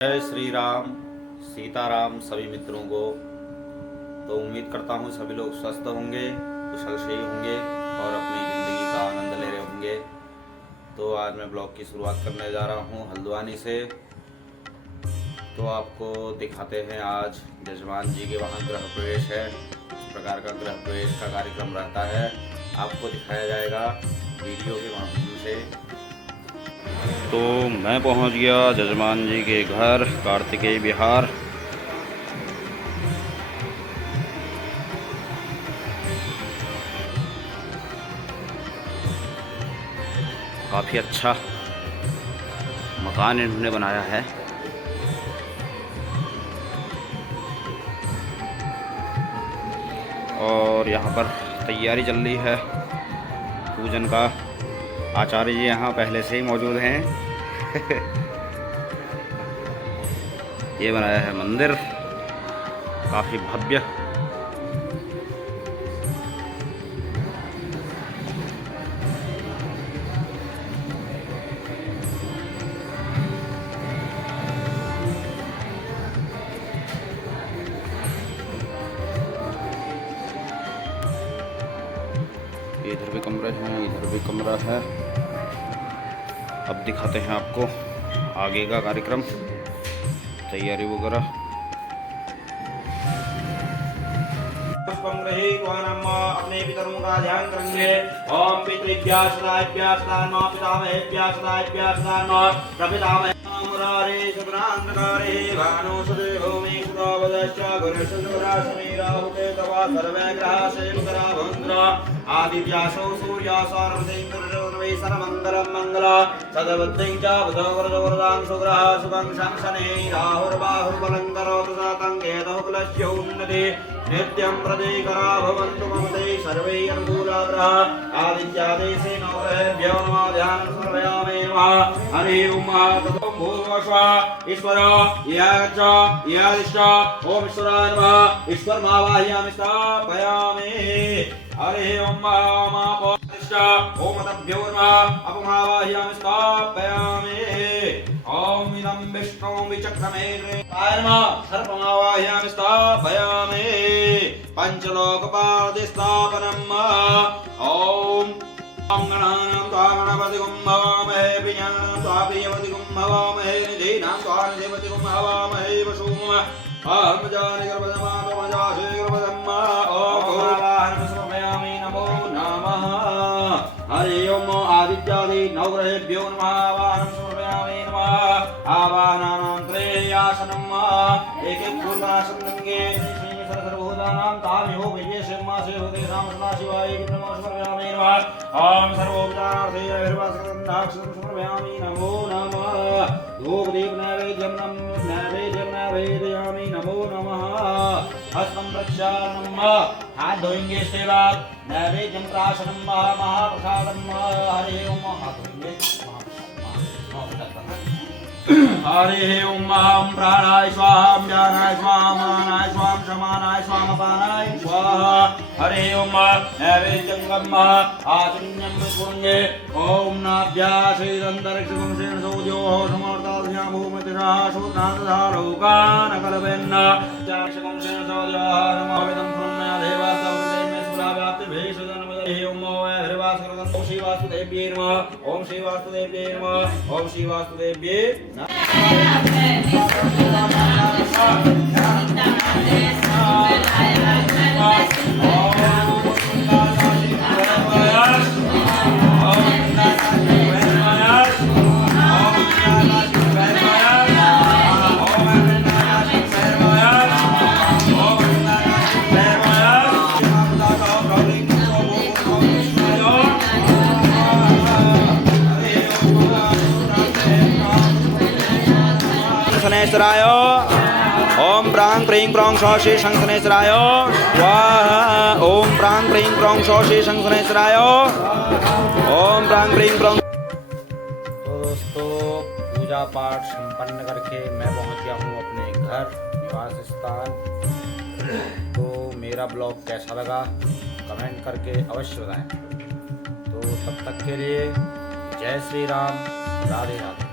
जय श्री राम सीताराम सभी मित्रों को। तो उम्मीद करता हूँ सभी लोग स्वस्थ होंगे, कुशल से ही होंगे और अपनी ज़िंदगी का आनंद ले रहे होंगे। तो आज मैं ब्लॉग की शुरुआत करने जा रहा हूँ हल्द्वानी से। तो आपको दिखाते हैं आज जजमान जी के वहाँ गृह प्रवेश है, इस प्रकार का गृह प्रवेश का कार्यक्रम रहता है, आपको दिखाया जाएगा वीडियो के माध्यम से। तो मैं पहुंच गया जजमान जी के घर कार्तिकेय विहार। काफ़ी अच्छा मकान इन्होंने बनाया है। और यहाँ पर तैयारी चल रही है पूजन का। आचार्य जी यहाँ पहले से ही मौजूद हैं। ये बनाया है मंदिर काफ़ी भव्य। इधर भी कमरे हैं, इधर भी कमरा है। अब दिखाते हैं आपको आगे का कार्यक्रम, तैयारी वगैरह। अपने पितरों का ध्यान करेंगे। ओम पितृभ्यः सदाभ्यः सदानमः पितामहेभ्यः सदाभ्यः सदानमः प्रपितामहे मुरारे सदानंदकारे भानु सुदेवो मे सुदावदश्च गुरुशुक्राशनि राहुते तवा सर्वे ग्रहाः सेवकरा भवन्त्र आदित्यासो सूर्यासो सर्वदेन्द्रजोर्वे सर्वमङ्गलं मंगला सदवद्दं च वदवरदवरदां सुग्रह सुभं शंसने राहुर्बाहुर्बलं करोतु सातं केतुः कुलस्य उन्नति नित्यं प्रदेकरा भवन्तु मम ते सर्वे अनुकूला ग्रहाः आदित्यादेशे नवग्रहेभ्यो नमः ध्यानं समर्पयामि नमः। हरि ओम ततो भूर्भुवः ईश्वर याच यादिष्ट ओम ईश्वराय नमः। ईश्वरमावाहयामि स्थापयामि। हरि ओम मापदिष्ट ओम तभ्यो नमः अपमावाहयामि स्थापयामि। ओम इदं विष्णु विचक्रमे नमः सर्पमावाहयामि स्थापयामि। पंचलोकपालति स्थापनम्। ओम गणानां त्वा गणपतिं हवामहे प्रियाणां त्वा प्रियपतिं हवामहे निधीनां त्वा निधिपतिं हवामहे वसुम् अहं जानि गर्भधमानमजाशे गर्भधम्मा ओम भूर्वाहनं समर्पयामि नमो नमः। हरि ओम आदित्यादि नवग्रहेभ्यो नमः आवाहनं समर्पयामि नमः। आवाहनानां त्रय्यासनम् एक पूर्वासनं गङ्गे सर्वभूतानां तामिहो विजयसिंहासे होतेषां सदाशिवाय नमो समर्पयामि नमः। ओम सर्वोपचारार्थे हरिवासकन्दाक्षं समर्पयामि नमो नमः। धूपदीप नैवेद्यं नैवेद्यामि नमो नमः। हस्तं प्रक्षालनं हाथ धोएंगे इसके बाद नैवेद्यं प्राशनं महाप्रसादं। हरि ओम हाथ धोएंगे। हरि ओम प्राणाय स्वाहा ज्ञानाय स्वाहा मानाय स्वाहा समानाय स्वाहा पानाय स्वाहा। हरि ओम नैवेद्यं ब्रह्म आचमनीयं विपुण्ये ओम नाभ्यासेदन्तरिक्षं सेन सौद्योः समर्ताभ्यां भूमितिशाः शोधनादधारोकान् कल्पयन् चाक्षकं सेन सौद्योः नमोविदं पुण्य देवास्तवदेव सुप्राव्याप्तिभेषजन्मदे ओम हरिवासकरं ओम श्री वासुदेव्यै नमः। ओम श्री वासुदेव्यै नमः। ओम श्री वासुदेव्यै नमः। शंखनेश्वराय ओम प्रांग प्रीं प्रों श्री शंखनेश्वराय स्वाहा। ओम प्रांग प्रीं प्रों श्री शंखनेश्वराय ओम प्रांग प्रीं प्रों। तो दोस्तों पूजा पाठ संपन्न करके मैं पहुंच गया हूं अपने घर निवास स्थान। तो मेरा ब्लॉग कैसा लगा कमेंट करके अवश्य बताएं। तो तब तक के लिए जय श्री राम, राधे राधे।